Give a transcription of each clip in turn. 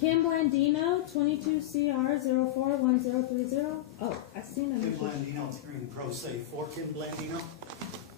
Kim Blandino, 22CR041030. Oh, I seen him. Kim Blandino, hearing pro se for Kim Blandino.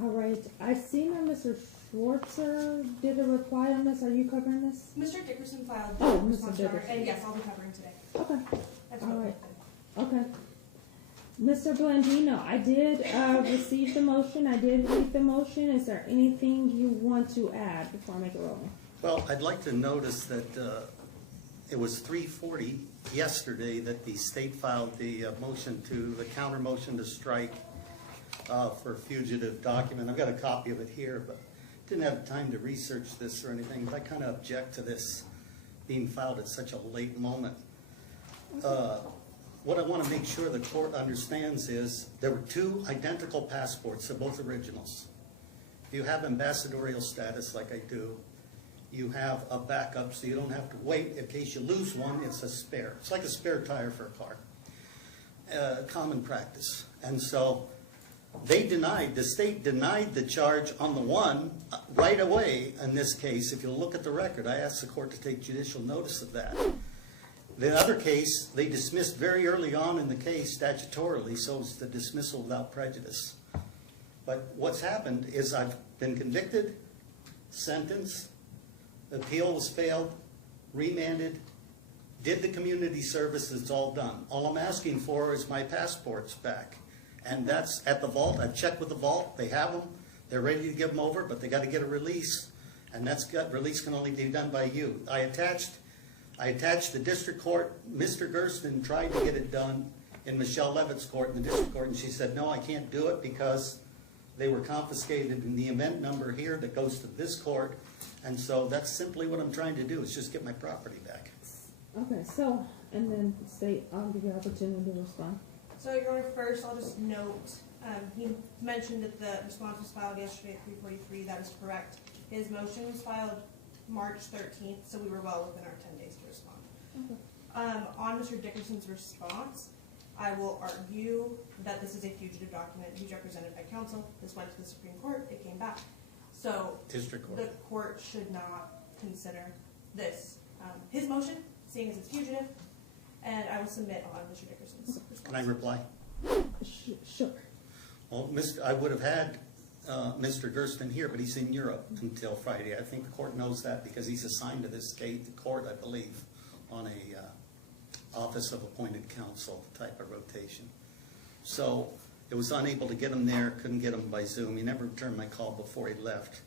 All right, I seen her. Mr. Schwartzer did a reply on this. Are you covering this? Mr. Dickerson filed Oh, the Mr. response letter, Dickerson. and yes, I'll be covering today. Okay. That's All what right. Okay. Mr. Blandino, I did receive the motion. I did read the motion. Is there anything you want to add before I make a roll? Well, I'd like to notice that it was 3:40 yesterday that the state filed the the counter motion to strike for fugitive document. I've got a copy of it here, but didn't have time to research this or anything. But I kind of object to this being filed at such a late moment. What I want to make sure the court understands is there were two identical passports. They're both originals. If you have ambassadorial status like I do, you have a backup so you don't have to wait. In case you lose one, it's a spare. It's like a spare tire for a car. Common practice. And so the state denied the charge on the one right away in this case. If you look at the record, I asked the court to take judicial notice of that. The other case, they dismissed very early on in the case statutorily, so it's the dismissal without prejudice. But what's happened is I've been convicted, sentenced, the appeal was failed, remanded, did the community service, it's all done. All I'm asking for is my passports back. And that's at the vault. I've checked with the vault, they have them, they're ready to give them over, but they got to get a release. And release can only be done by you. I attached the district court. Mr. Gersten tried to get it done in Michelle Levitt's court in the district court, and she said, no, I can't do it because they were confiscated in the event number here that goes to this court. And so that's simply what I'm trying to do, is just get my property back. Okay, so, and then state, I'll give you an opportunity to respond. So, Your Honor, first, I'll just note, he mentioned that the response was filed yesterday at 3:43. That is correct. His motion was filed March 13th, so we were well within our 10 days to respond. Okay. On Mr. Dickerson's response, I will argue that this is a fugitive document. He's represented by counsel. This went to the Supreme Court. It came back. So District court. The court should not consider this his motion, seeing as it's fugitive, and I will submit on Mr. Dickerson's response. Can I reply? Sure. Well, I would have had Mr. Gersten here, but he's in Europe until Friday. I think the court knows that because he's assigned to this court, I believe, on a office of appointed counsel type of rotation. So it was unable to get him there, couldn't get him by Zoom. He never returned my call before he left.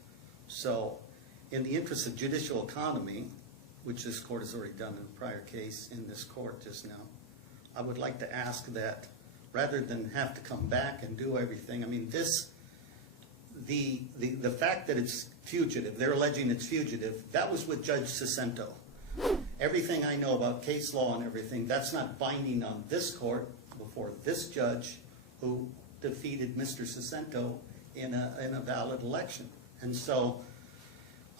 So in the interest of judicial economy, which this court has already done in a prior case in this court just now, I would like to ask that rather than have to come back and do everything, I mean, the fact that it's fugitive, they're alleging it's fugitive, that was with Judge Cicento. Everything I know about case law and everything, that's not binding on this court before this judge who defeated Mr. Cicento in a valid election. And so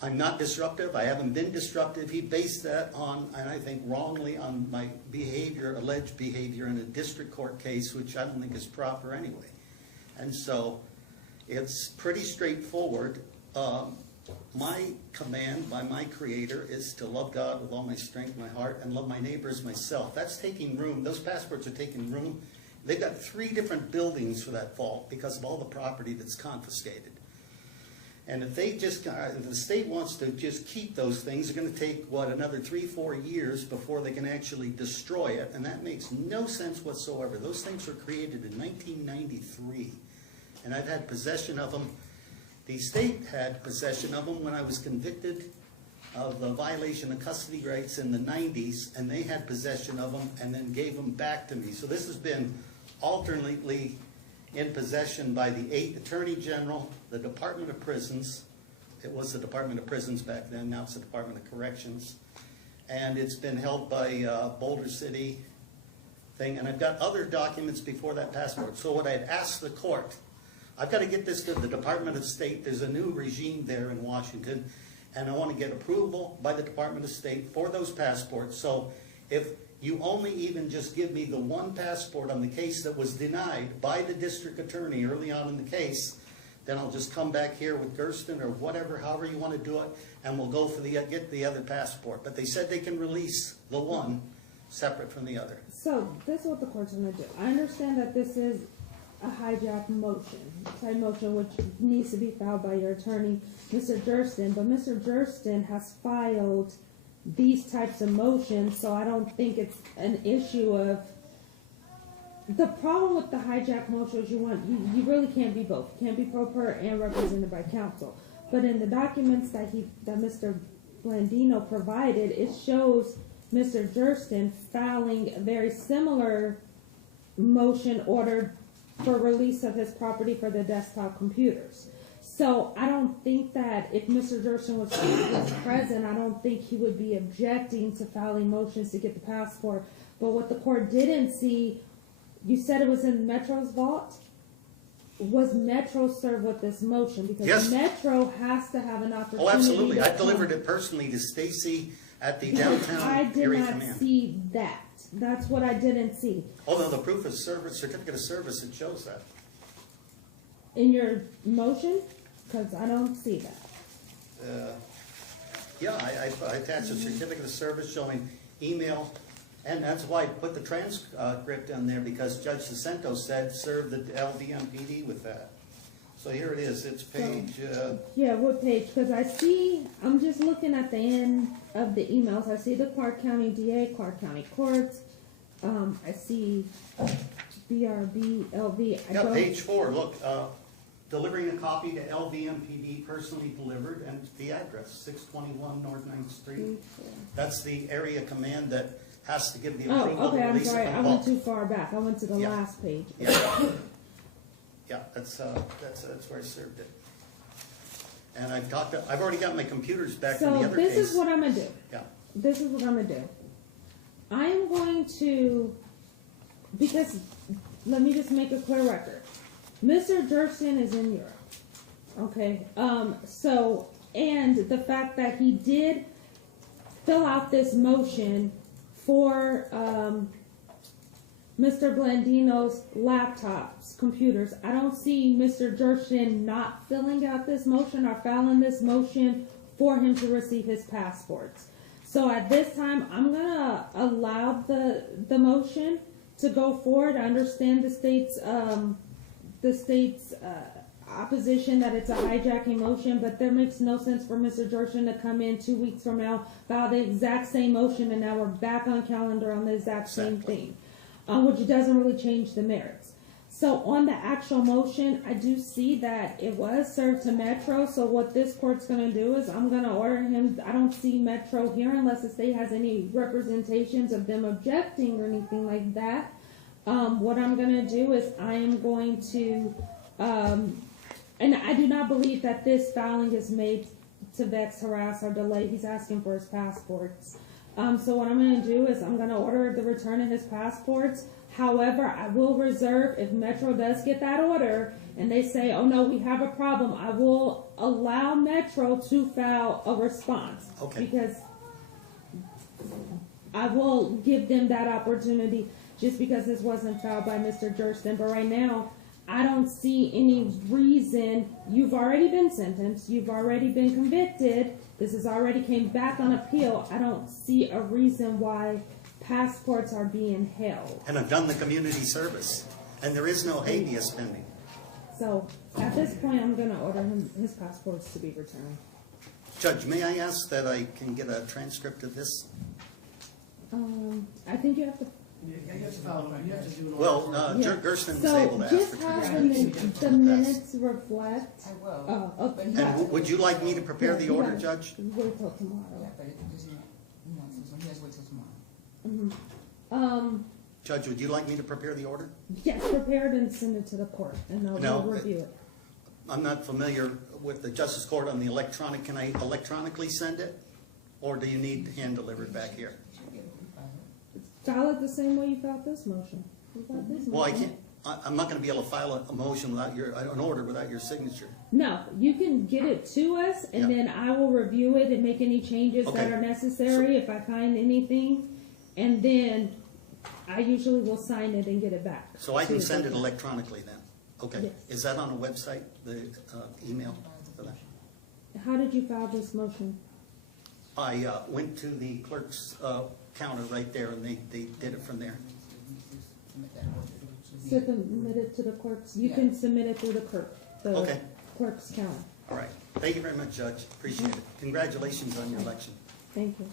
I'm not disruptive. I haven't been disruptive. He based that on, and I think wrongly, on my behavior, alleged behavior in a district court case, which I don't think is proper anyway. And so it's pretty straightforward. My command by my Creator is to love God with all my strength, my heart, and love my neighbors myself. That's taking room. Those passports are taking room. They've got 3 different buildings for that vault because of all the property that's confiscated. And if the state wants to just keep those things, they're going to take, another 3-4 years before they can actually destroy it. And that makes no sense whatsoever. Those things were created in 1993. And I've had possession of them. The state had possession of them when I was convicted of the violation of custody rights in the 90s, and they had possession of them and then gave them back to me. So this has been alternately in possession by the 8th Attorney General, the Department of Prisons. It was the Department of Prisons back then, now it's the Department of Corrections. And it's been held by Boulder City thing, and I've got other documents before that passport. So what I'd asked the court, I've got to get this to the Department of State. There's a new regime there in Washington, and I want to get approval by the Department of State for those passports. So if you only even just give me the one passport on the case that was denied by the district attorney early on in the case, then I'll just come back here with Gersten or whatever, however you want to do it, and we'll go for get the other passport. But they said they can release the one separate from the other. So this is what the court's gonna do. I understand that this is a hijack motion, type motion which needs to be filed by your attorney, Mr. Gersten, but Mr. Gersten has filed these types of motions, so I don't think it's an issue of. The problem with the hijack motion is you really can't be both. You can't be pro per and represented by counsel. But in the documents that Mr. Blandino provided, it shows Mr. Gersten filing a very similar motion order for release of his property for the desktop computers. So I don't think that if Mr. Gersten was present, I don't think he would be objecting to filing motions to get the passport. But what the court didn't see, you said it was in Metro's vault. Was Metro served with this motion? Because Yes. Metro has to have an opportunity. Oh, absolutely. to I delivered it personally to Stacy at the downtown I did area not command. see that. That's what I didn't see. Although the proof of service, certificate of service, it shows that. In your motion? Because I don't see that. Yeah, I attached a certificate of service showing email, and that's why I put the transcript in there, because Judge Sacento said serve the LVMPD with that. So here it is, it's page, Yeah, what page? Because I'm just looking at the end of the emails. I see the Clark County DA, Clark County Courts. I see BRB, LV. yeah, page 4, look, delivering a copy to LVMPD, personally delivered, and the address, 621 North 9th Street. That's the area command that has to give the Oh, approval to okay, I'm release sorry. it I from went vault. too far back. I went to the Yeah. last page. Yeah, yeah, that's where I served it. And I've already got my computers back from the So other this case. is what I'm going to do. Yeah, This is what I'm going to do. I am going to, because let me just make a clear record. Mr. Gersten is in Europe. Okay. And the fact that he did fill out this motion for Mr. Blandino's laptops, computers. I don't see Mr. Gersten not filling out this motion or filing this motion for him to receive his passports. So at this time, I'm gonna allow the motion to go forward. I understand the state's opposition that it's a hijacking motion, but there makes no sense for Mr. Gersten to come in 2 weeks from now, file the exact same motion, and now we're back on calendar on the exact same thing, which doesn't really change the merits. So on the actual motion, I do see that it was served to Metro. So what this court's going to do is I'm going to order him. I don't see Metro here unless the state has any representations of them objecting or anything like that. What I'm going to do is I am going to, and I do not believe that this filing is made to vex, harass, or delay. He's asking for his passports. So what I'm going to do is I'm going to order the return of his passports. However, I will reserve, if Metro does get that order and they say, oh no, we have a problem, I will allow Metro to file a response. Okay. Because I will give them that opportunity just because this wasn't filed by Mr. Gersten. But right now, I don't see any reason. You've already been sentenced. You've already been convicted. This has already came back on appeal. I don't see a reason why passports are being held. and I've done the community service, and there is no habeas pending. So at this point, I'm going to order his passports to be returned. Judge, may I ask that I can get a transcript of this? I think you have to. You have to follow, you have to do an order. Well, Yeah. Gersten was So able to ask just for have transcript. the minutes reflect. I will. Oh, okay. And would you like me to prepare the Yeah, order, yeah. Judge? Wait till tomorrow. Yeah, but it doesn't, he wants this one, he has to wait till tomorrow. Judge, would you like me to prepare the order? Yes, prepare it and send it to the court, and No, they'll review it. I'm not familiar with the Justice Court on the electronic. Can I electronically send it? Or do you need hand delivered back here? Should be able to file it. File it the same way you filed this motion. You filed this Well, I motion. can't, I'm not gonna be able to file a motion without an order without your signature. No, you can get it to us, and Yeah. then I will review it and make any changes that Okay. are necessary if I find anything, and then I usually will sign it and get it back. So I can to send the- it electronically then? Okay, Yes. is that on a website, the email for that? How did you file this motion? I went to the clerk's counter right there, and they did it from there. Submit it to the clerks. You Yeah. can submit it through the Okay. clerk's counter. All right, thank you very much, Judge, appreciate it. Congratulations on your election. Thank you.